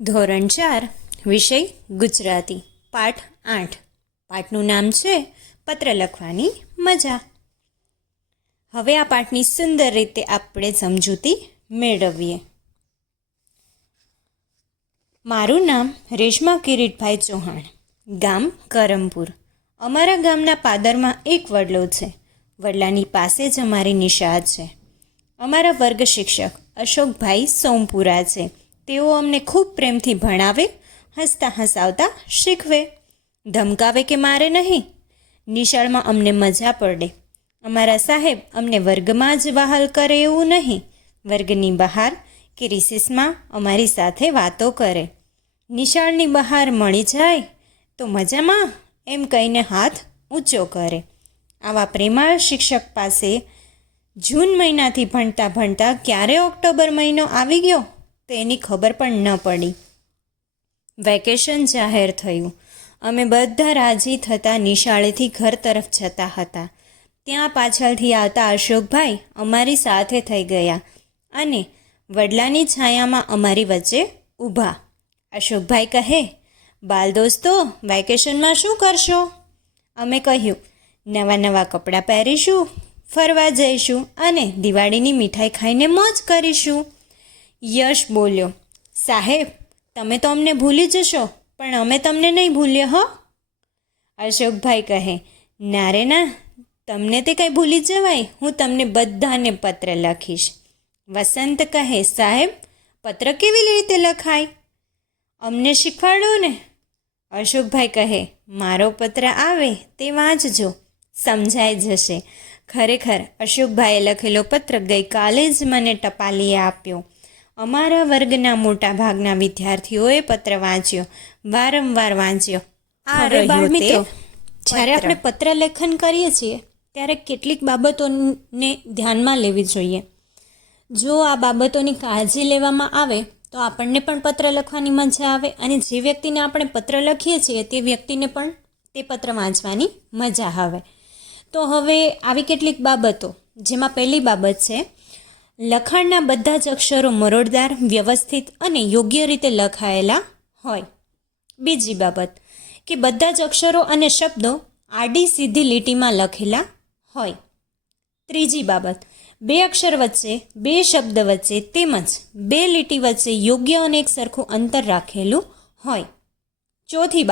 ધોરણ 4 વિષય ગુજરાતી પાઠ 8 પાઠનું નામ છે પત્ર લખવાની મજા. હવે આ પાઠની સુંદર રીતે આપણે સમજૂતી મેળવીએ. મારું નામ રેશમા કિરીટભાઈ ચૌહાણ, ગામ કરમપુર. અમારા ગામના પાદરમાં એક વડલો છે. વડલાની પાસે જ અમારી નિશાળ છે. અમારા વર્ગ શિક્ષક અશોકભાઈ સોમપુરા છે. તેઓ અમને ખૂબ પ્રેમથી ભણાવે, હસતા હસાવતા શીખવે, ધમકાવે કે મારે નહીં. નિશાળમાં અમને મજા પડે. અમારા સાહેબ અમને વર્ગમાં જ વહાલ કરે એવું નહીં, વર્ગની બહાર કે રિસેસમાં અમારી સાથે વાતો કરે. નિશાળની બહાર મળી જાય તો મજામાં એમ કહીને હાથ ઊંચો કરે. આવા પ્રેમાળ શિક્ષક પાસે જૂન મહિનાથી ભણતા ભણતા ક્યારે ઓક્ટોબર મહિનો આવી ગયો તેની ખબર પણ ન પડી. વેકેશન જાહેર થયું. અમે બધા રાજી થતાં નિશાળેથી ઘર તરફ જતા હતા. ત્યાં પાછળથી આવતા અશોકભાઈ અમારી સાથે થઈ ગયા અને વડલાની છાયામાં અમારી વચ્ચે ઊભા. અશોકભાઈ કહે, બાલ દોસ્તો, વેકેશનમાં શું કરશો? અમે કહ્યું, નવા નવા કપડાં પહેરીશું, ફરવા જઈશું અને દિવાળીની મીઠાઈ ખાઈને મોજ કરીશું. યશ બોલ્યો, સાહેબ, તમે તો અમને ભૂલી જશો, પણ અમે તમને નહીં ભૂલીએ હો. અશોકભાઈ કહે, ના રે ના, તમને તે કંઈ ભૂલી જવાય, હું તમને બધાને પત્ર લખીશ. વસંત કહે, સાહેબ, પત્ર કેવી રીતે લખાય? અમને શીખવાડો ને. અશોકભાઈ કહે, મારો પત્ર આવે તે વાંચજો, સમજાઈ જશે. ખરેખર અશોકભાઈએ લખેલો પત્ર ગઈકાલે જ મને ટપાલીએ આપ્યો. અમારા વર્ગના મોટા ભાગના વિદ્યાર્થીઓએ પત્ર વાંચ્યો, વારંવાર વાંચ્યો. મિત્રો, જ્યારે આપણે પત્ર લેખન કરીએ છીએ ત્યારે કેટલીક બાબતોને ધ્યાનમાં લેવી જોઈએ. જો આ બાબતોની કાળજી લેવામાં આવે તો આપણને પણ પત્ર લખવાની મજા આવે અને જે વ્યક્તિને આપણે પત્ર લખીએ છીએ તે વ્યક્તિને પણ તે પત્ર વાંચવાની મજા આવે. તો હવે આવી કેટલીક બાબતો, જેમાં પહેલી બાબત છે, લખાણના બધા જ અક્ષરો મરોડદાર, વ્યવસ્થિત અને યોગ્ય રીતે લખાયેલા હોય. બીજી બાબત કે બધા જ અક્ષરો અને શબ્દો આડી સીધી લીટીમાં લખેલા હોય. ત્રીજી બાબત, બે અક્ષર વચ્ચે, બે શબ્દ વચ્ચે તેમજ બે લીટી વચ્ચે યોગ્ય અને એક સરખું અંતર રાખેલું હોય. ચોથી બાબત,